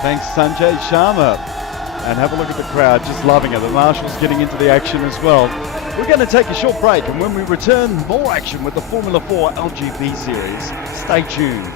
Thanks, Sanjay Sharma. And have a look at the crowd, just loving it. The marshals getting into the action as well. We're going to take a short break, and when we return, more action with the Formula 4 LGP Series. Stay tuned.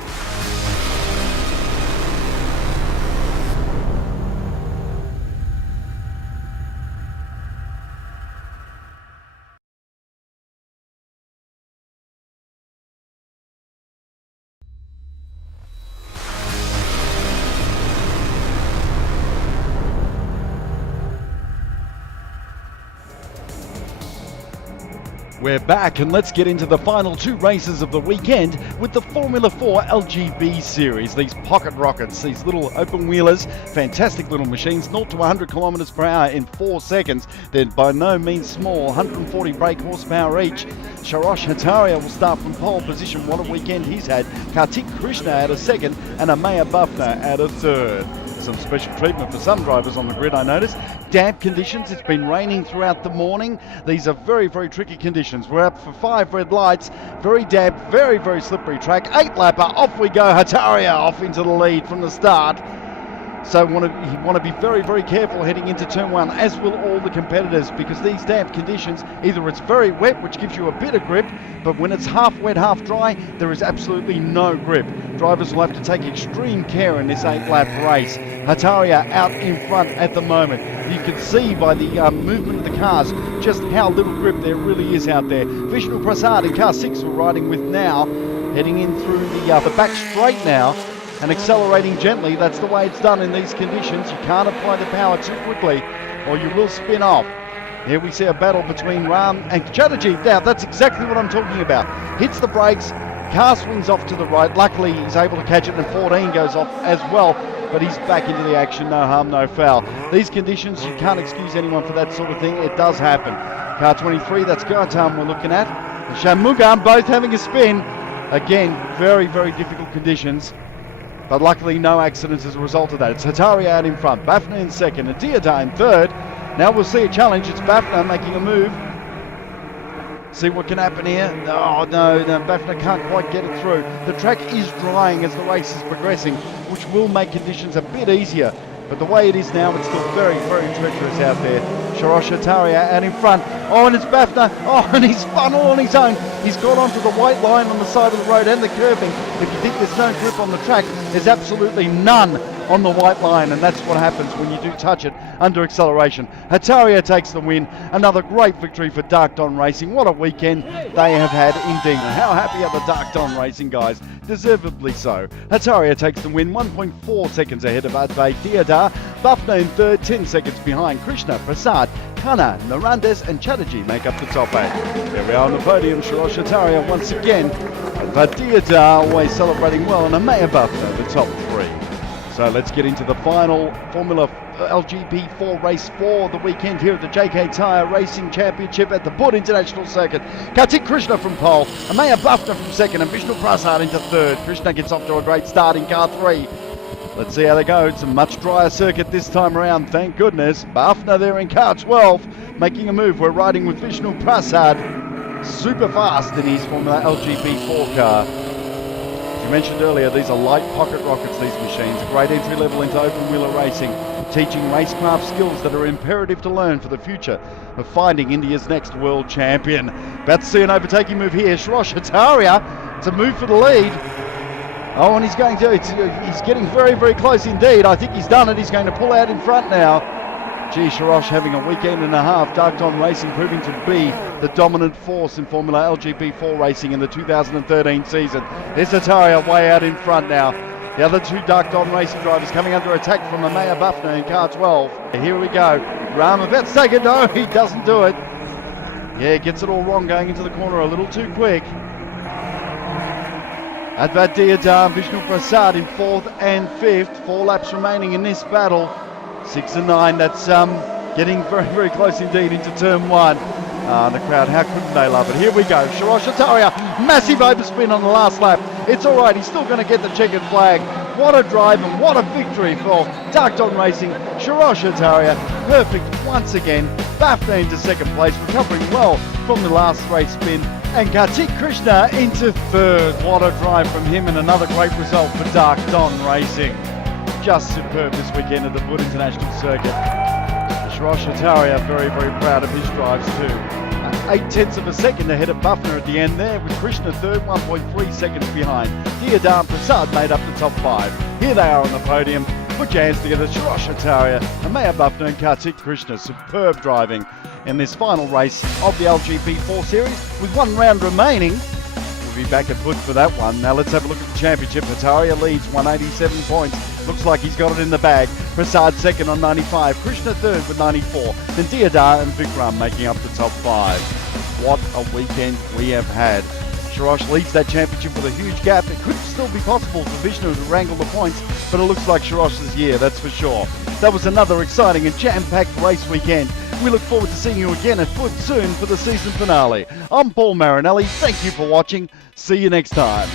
We're back, and let's get into the final two races of the weekend with the Formula 4 LGB Series. These pocket rockets, these little open wheelers, fantastic little machines, 0 to 100 kilometers per hour in 4 seconds. They're by no means small, 140 brake horsepower each. Sharosh Hataria will start from pole position. What a weekend he's had. Kartik Krishna at a second, and Amaya Bafna at a third. Some special treatment for some drivers on the grid, I noticed. Damp conditions, it's been raining throughout the morning. These are very, very tricky conditions. We're up for 5 red lights, very damp, very, very slippery track. 8-lapper, off we go. Hataria off into the lead from the start. So you want to be very, very careful heading into turn 1, as will all the competitors, because these damp conditions, either it's very wet, which gives you a bit of grip, but when it's half wet, half dry, there is absolutely no grip. Drivers will have to take extreme care in this 8-lap race. Hataria out in front at the moment. You can see by the movement of the cars just how little grip there really is out there. Vishnu Prasad in car 6 we're riding with now, heading in through the back straight now, and accelerating gently. That's the way it's done in these conditions. You can't apply the power too quickly or you will spin off. Here we see a battle between Ram and Chatterjee. Now that's exactly what I'm talking about. Hits the brakes, car swings off to the right. Luckily he's able to catch it, and 14 goes off as well, but he's back into the action. No harm, no foul. These conditions, you can't excuse anyone for that sort of thing. It does happen. Car 23, that's Gautam we're looking at. And Shanmugam both having a spin. Again, very, very difficult conditions. But luckily no accidents as a result of that. It's Hataria out in front, Bafna in second, and Diada in third. Now we'll see a challenge. It's Bafna making a move. See what can happen here. Oh no, Bafna can't quite get it through. The track is drying as the race is progressing, which will make conditions a bit easier. But the way it is now, it's still very, very treacherous out there. Sharosh Hataria out in front. Oh, and it's Bafna. Oh, and he's spun all on his own. He's got onto the white line on the side of the road and the curbing. If you think there's no grip on the track, there's absolutely none on the white line, and that's what happens when you do touch it under acceleration. Hataria takes the win. Another great victory for Dark Don Racing. What a weekend they have had indeed. And how happy are the Dark Don Racing guys? Deservedly so. Hataria takes the win, 1.4 seconds ahead of Advait Diada. Bafna in third, 10 seconds behind. Krishna, Prasad, Khanna, Narandes and Chatterjee make up the top 8. Here we are on the podium. Sharosh Hataria once again. Advait Diada always celebrating well, and Amaya Bafna the top 3. So let's get into the final Formula LGP4 race for the weekend here at the JK Tyre Racing Championship at the Port International Circuit. Kartik Krishna from pole, Amaya Bafna from second, and Vishnu Prasad into third. Krishna gets off to a great start in car 3. Let's see how they go. It's a much drier circuit this time around, thank goodness. Bafna there in car 12, making a move. We're riding with Vishnu Prasad, super fast in his Formula LGP4 car. As you mentioned earlier, these are light pocket rockets, these machines. A great entry level into open wheeler racing, teaching racecraft skills that are imperative to learn for the future of finding India's next world champion. About to see an overtaking move here. Sharosh Hataria, it's a move for the lead. Oh, and he's getting very, very close indeed. I think he's done it. He's going to pull out in front now. Gee, Sharosh having a weekend and a half. Dark Don Racing proving to be the dominant force in Formula LGP4 racing in the 2013 season. There's Hataria way out in front now. The other two Dark Don Racing drivers coming under attack from Amaya Bafna in car 12. Here we go. Ram about to take it. No, he doesn't do it. Yeah, gets it all wrong going into the corner a little too quick. Advait Diada and Vishnu Prasad in 4th and 5th. 4 laps remaining in this battle. 6 and 9, that's getting very, very close indeed into turn 1. The crowd, how couldn't they love it? Here we go, Sharosh Hataria, massive overspin on the last lap. It's all right, he's still going to get the checkered flag. What a drive and what a victory for Dark Don Racing. Sharosh Hataria, perfect once again. Bafna into second place, recovering well from the last race spin. And Kartik Krishna into third. What a drive from him, and another great result for Dark Don Racing. just superb this weekend at the Wood International Circuit. Tyre very, very proud of his drives too. 8/10 of a second ahead of Buffner at the end there, with Krishna third, 1.3 seconds behind. Deodar and Prasad made up the top 5. Here they are on the podium. Put your hands together, Tyre, Amaya Buffner and Kartik Krishna. Superb driving in this final race of the LGP4 Series, with 1 round remaining. We'll be back at Wood for that one. Now let's have a look at the championship. Tyre leads 187 points. Looks like he's got it in the bag. Prasad second on 95. Krishna third with 94. Then Deodar and Vikram making up the top 5. What a weekend we have had. Shirosh leads that championship with a huge gap. It could still be possible for Vishnu to wrangle the points, but it looks like Shirosh's year, that's for sure. That was another exciting and jam-packed race weekend. We look forward to seeing you again at Wood soon for the season finale. I'm Paul Marinelli. Thank you for watching. See you next time.